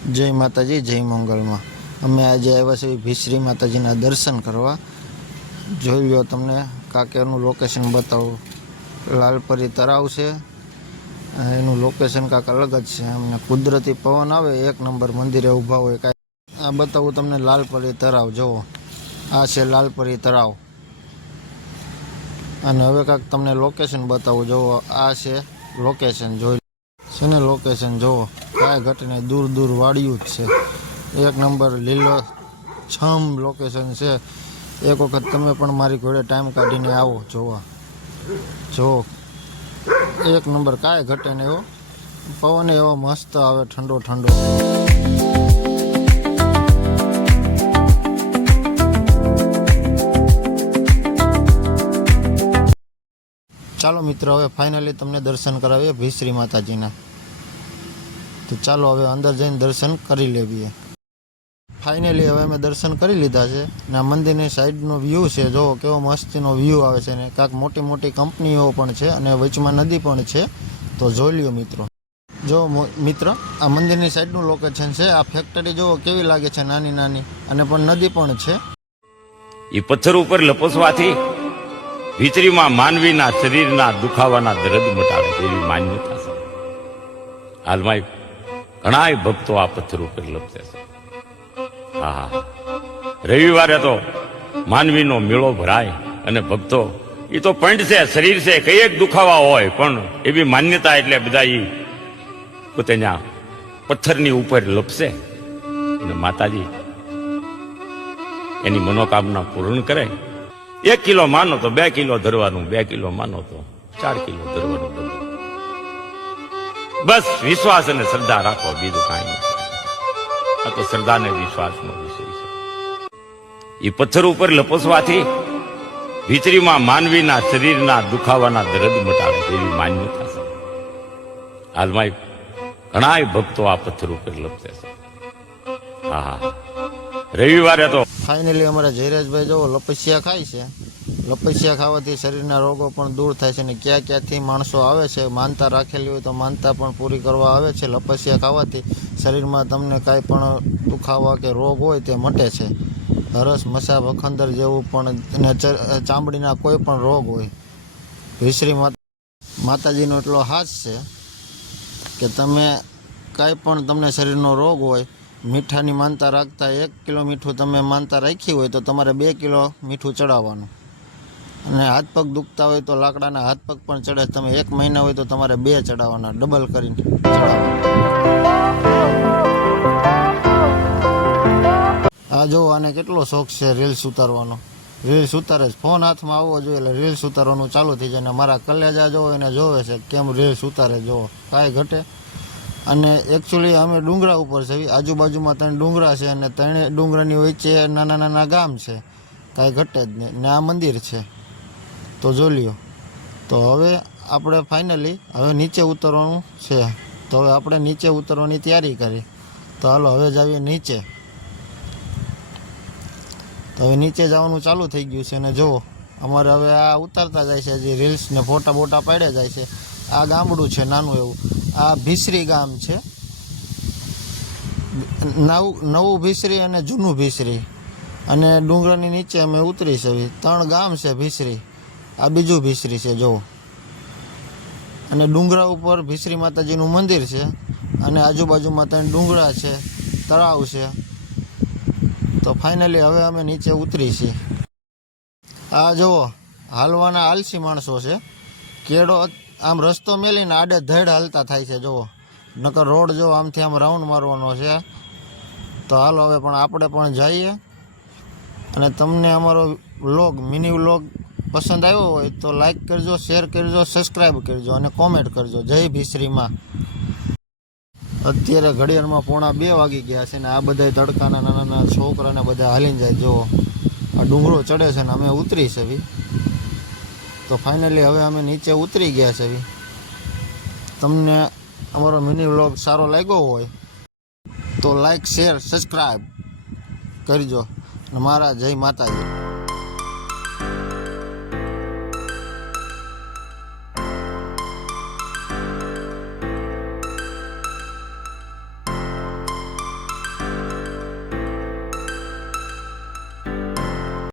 જય માતાજી, જય મંગળમાં અમે આજે આવ્યા છીએ ભીસરી માતાજીના દર્શન કરવા. જોઈ લો તમને કાંકેરનું લોકેશન બતાવું. લાલપરી તળાવ છે. એનું લોકેશન કાંક અલગ જ છે. અમને કુદરતી પવન આવે, એક નંબર મંદિરે ઊભા હોય કાંઈ. આ બતાવું તમને લાલપરી તળાવ, જુઓ. આ છે લાલપરી તળાવ. અને હવે કાંક તમને લોકેશન બતાવું. જુઓ, આ છે લોકેશન જોઈ છે ને લોકેશન જુઓ કાંઈ ઘટને દૂર દૂર વાડિયું જ છે. એક નંબર લીલો છમ લોકેશન છે. એક વખત તમે પણ મારી ઘોડે ટાઈમ કાઢીને આવો, જોવા. જો, એક નંબર કાંઈ ઘટે ને એવો પવન એવો મસ્ત આવે, ઠંડો ઠંડો. ચાલો મિત્રો, હવે ફાઇનલી તમને દર્શન કરાવીએ ભીશ્રી માતાજીના. તો ચાલો હવે અંદર જઈને દર્શન કરી લેવીએ. ફાઇનલી હવે અમે દર્શન કરી લીધા છે ને આ મંદિરની સાઈડનો વ્યૂ છે. જો કેવો મસ્તીનો વ્યૂ આવે છે ને, કાંક મોટી મોટી કંપનીઓ પણ છે અને વચમાં નદી પણ છે. તો જોઈ લ્યો મિત્રો. જો મિત્ર, આ મંદિરની સાઈડનું લોકેશન છે. આ ફેક્ટરી જો કેવી લાગે છે નાની નાની. અને પણ નદી પણ છે. એ પથ્થર ઉપર લપસવાથી ભીતરીમાં માનવીના શરીરના દુખાવાના દર્દ મટાડે એવી માન્યતા છે. હાલમાં ઘણા ભક્તો આ પથ્થર ઉપર લપસે છે. હા રવિવારે તો માનવીનો મેળો ભરાય અને ભક્તો એ તો પંડ છે, શરીર છે કઈ એક દુખાવા હોય, પણ એવી માન્યતા એટલે બધા એ પોતે પથ્થરની ઉપર લપસે. અને માતાજી એની મનોકામના પૂર્ણ કરે. એક કિલો માનો તો બે કિલો ધરવાનું, બે કિલો માનો તો ચાર કિલો ધરવાનું. બસ વિશ્વાસ અને શ્રદ્ધા રાખો, બીજું કાંઈ નથી. આ તો શ્રદ્ધા અને વિશ્વાસનો વિષય છે. એ પથ્થર ઉપર લપસવાથી ભીતરીમાં માનવીના શરીરના દુખાવાના દર્દ મટાડે છે એવી માન્યતા છે. હાલમાં ઘણા ભક્તો આ પથ્થર ઉપર લપસે છે. હા રવિવારે તો ફાઇનલી અમારા જયરાજભાઈ જો લપસ્યા ખાય છે. લપસિયા ખાવાથી શરીરના રોગો પણ દૂર થાય છે ને ક્યાં ક્યાંથી માણસો આવે છે, માનતા રાખેલી હોય તો માનતા પણ પૂરી કરવા આવે છે. લપસિયા ખાવાથી શરીરમાં તમને કાંઈ પણ દુખાવા કે રોગ હોય તે મટે છે. હરસ મસા વખંદર જેવું પણ અને ચામડીના કોઈ પણ રોગ હોય. વિશ્રી માતા, માતાજીનો એટલો હાથ છે કે તમે કાંઈ પણ તમને શરીરનો રોગ હોય, મીઠાની માનતા રાખતા એક કિલો મીઠું તમે માનતા રાખી હોય તો તમારે બે કિલો મીઠું ચડાવવાનું. અને હાથ પગ દુખતા હોય તો લાકડાના હાથ પગ પણ ચડે. તમે એક મહિના હોય તો તમારે બે ચડાવવાના, ડબલ કરીને આ જો આને કેટલો શોખ છે રીલ્સ ઉતારવાનો. રીલ્સ ઉતારે છે. ફોન હાથમાં આવવો જોઈએ એટલે રીલ્સ ઉતારવાનું ચાલુ થઈ જાય. અને મારા કલેજા જોવો એને જોવે છે કેમ રીલ્સ ઉતારે જોવો કાંઈ ઘટે. અને એકચ્યુઅલી અમે ડુંગરા ઉપર છે. આજુબાજુમાં ત્રણ ડુંગરા છે અને ત્રણે ડુંગરાની વચ્ચે નાના નાના ગામ છે. કાંઈ ઘટે જ નહીં. ને આ મંદિર છે. તો જોઈ લ્યો. તો હવે આપણે ફાઇનલી હવે નીચે ઉતરવાનું છે. તો હવે આપણે નીચે ઉતરવાની તૈયારી કરી. તો હાલો, હવે જ આવીએ નીચે. તો હવે નીચે જવાનું ચાલુ થઈ ગયું છે અને જુઓ, અમારે હવે આ ઉતારતા જાય છે હજી રીલ્સ ને ફોટા બોટા પાડ્યા જાય છે. આ ગામડું છે, નાનું એવું. આ ભીસરી ગામ છે. નવું નવું ભીસરી અને જૂનું ભીસરી. અને ડુંગરની નીચે અમે ઉતરી છે. ત્રણ ગામ છે ભીસરી. આ બીજું ભીસરી છે, જુઓ. અને ડુંગરા ઉપર ભીસરી માતાજીનું મંદિર છે અને આજુબાજુમાં ત્રણ ડુંગરા છે, તળાવ છે. તો ફાઇનલી હવે અમે નીચે ઉતરી છીએ. આ જુઓ, હાલવાના આલસી માણસો છે. કેળો આમ રસ્તો મેલીને આડે ધડ હાલતા થાય છે, જુઓ. નકર રોડ જો આમથી આમ રાઉન્ડ મારવાનો છે. તો હાલો હવે પણ આપણે પણ જઈએ. અને તમને અમારો વ્લોગ, મિની વ્લોગ પસંદ આવ્યો હોય તો લાઈક કરજો શેર કરજો સબસ્ક્રાઈબ કરજો અને કોમેન્ટ કરજો. જય ભીસરીમાં. અત્યારે ઘડિયાળમાં પોણા બે વાગી ગયા છે ને આ બધા તડકાના નાના નાના છોકરાને બધા હાલીને જાય. જો, આ ડુંગરો ચડે છે ને અમે ઉતરી છે ભી. તો ફાઇનલી હવે અમે નીચે ઉતરી ગયા છે ભી. તમને અમારો મિની વ્લોગ સારો લાગ્યો હોય તો લાઈક શેર સબસ્ક્રાઈબ કરજો. મારા જય માતાજી.